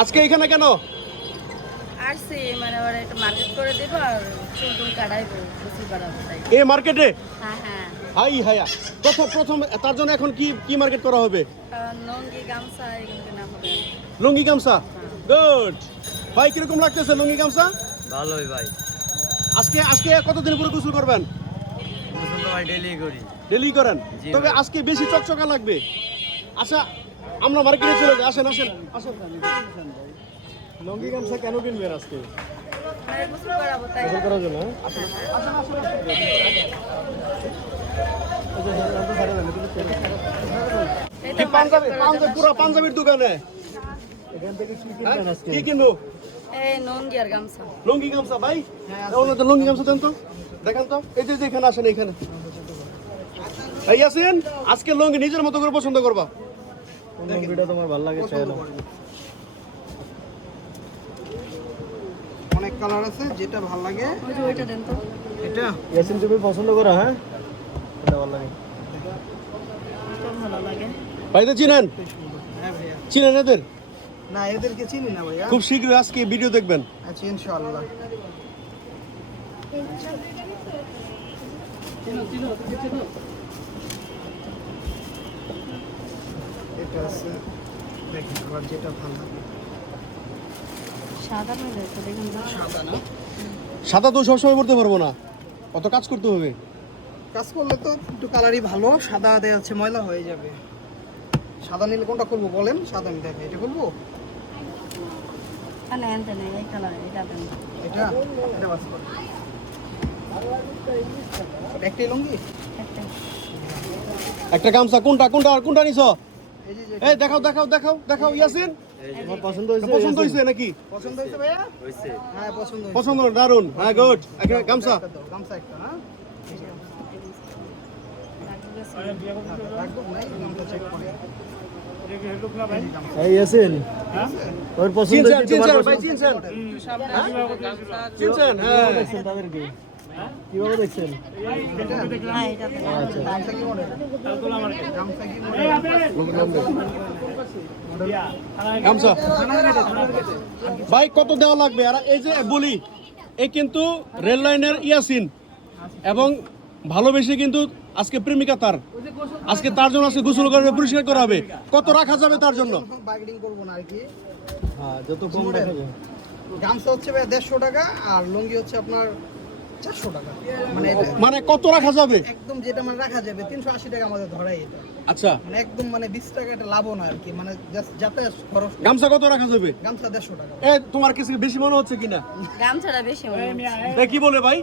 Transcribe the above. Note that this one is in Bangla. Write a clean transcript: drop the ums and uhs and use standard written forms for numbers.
আজকে এখানে কেন? আসছি মানে ওরা একটু মার্কেট করে দেবো আর চুল কাটাইবো বুঝতে পারবো তাই। এ মার্কেটে? হ্যাঁ হ্যাঁ। হাই হায়া প্রথম তার জন্য এখন কি মার্কেট করা হবে? লঙ্গি গামছা এগুলো নাম হবে। লুঙ্গি গামছা। গুড। ভাই কিরকম লাগতেছে লুঙ্গি গামছা? ভালোই ভাই। আজকে কতদিন পরে গোসল করবেন? গোসল তো ভাই ডেইলি করি। ডেলি করেন? জি তবে ভাই। আজকে বেশি চকচকা লাগবে। আচ্ছা আমরা মার্কেটে চলে যাই, আসেন আসেন আসেন। লুঙ্গি গামছা কেন কিনবেন আজকে? মানে গোসল করাবো তাই। গোসল করার জন্য? এই কি তো মার্কেট করার জন্য পুরো পাঞ্জাবির দোকানে এখান থেকে কি হ্যাঁ? কিনবেন আজকে? কি কিনবো? এই লঙ্গি আর গামছা। লুঙ্গি গামছা ভাই? ওনাদের লুঙ্গি গামছা দেন তো, দেখেন তো। এই যে এখানে আসেন, এখানে। এই আসেন, আজকে লুঙ্গি নিজের মতো করে পছন্দ করবা। কোন লুঙ্গিটা তোমার ভালো লাগে চাই না? অনেক কালার আছে, যেটা ভালো লাগে ওই যে ওইটা দেন তো। এটা। ইয়াসিন তুমি পছন্দ করো? হ্যাঁ, এটা ভালো লাগে। এটা ভালো লাগে। ভাইদের চিনেন? হ্যাঁ ভাইয়া। চিনেন এদের? না, এদেরকে চিনি না ভাইয়া। খুব শীঘ্রই আজকে ভিডিও দেখবেন। আচ্ছা, ইনশাআল্লাহ। এটা আছে, দেখেন আবার যেটা ভালো লাগে। সাদা মেলে তো দেখুন তো। সাদা না, সাদা তো সবসময় পড়তে পারবো না, অত কাজ করতে হবে। কাজ করলে তো একটু কালারই ভালো। সাদা দেওয়া আছে, ময়লা হয়ে যাবে। সাদা নিলে কোনটা করবো বলেন? সাদা আমি দেখে এটা করবো। না এনতে নেই এই কালার এটা দেন। এটা এটা বাস করো। একটাই লুঙ্গি। একটা একটা গামছা কোনটা নিছো? এই যে এই দেখাও ইয়াসিন। তোমার পছন্দ হয়েছে? পছন্দ ইয়াসিন? হয়েছে নাকি? পছন্দ হয়েছে ভাইয়া? হইছে। হ্যাঁ, পছন্দ হয়েছে। পছন্দ, দারুন। হ্যাঁ গুড। একটা গামছা। একটা দাও, গামছা একটা, হ্যাঁ? লাগবে রাখবো নাই, গামছা চেক করে। এই ইয়াসিন, তোর পছন্দ কি? তোমার চিনছেন ভাই, পছন্দ? চিনছেন? চিনছেন? হ্যাঁ। দেখছেন তাদেরকে? কিভাবে দেখছেন? হ্যাঁ এটা দেন। আচ্ছা, গামছা কি মডেল? গামছা কি মডেল? গামছা ভাই কত দেওয়া লাগবে? আর এই যে বলি, এই কিন্তু রেল লাইনের ইয়াসিন এবং ভালোবেসে কিন্তু আজকে প্রেমিকা তার, আজকে তার জন্য আজকে গোসল করবে, পরিষ্কার করা হবে। কত রাখা যাবে তার জন্য? বার্গেনিং করবো না আর কি। হ্যাঁ, যত কম রাখা যায়। গামছা হচ্ছে ভাই 150 টাকা আর লুঙ্গি হচ্ছে আপনার 400 টাকা। মানে মানে কত রাখা যাবে? একদম যেটা মানে রাখা যাবে 380 টাকা আমাদের ধরাই এটা। আচ্ছা, মানে একদম মানে 20 টাকা এটা লাভও না আর কি, মানে just যাতায়াত খরচ। গামছা কত রাখা যাবে? গামছা 150 টাকা। এ তোমার কিছু বেশি মনে হচ্ছে কিনা? গামছাটা বেশি মনে হচ্ছে। এ কি বলে ভাই?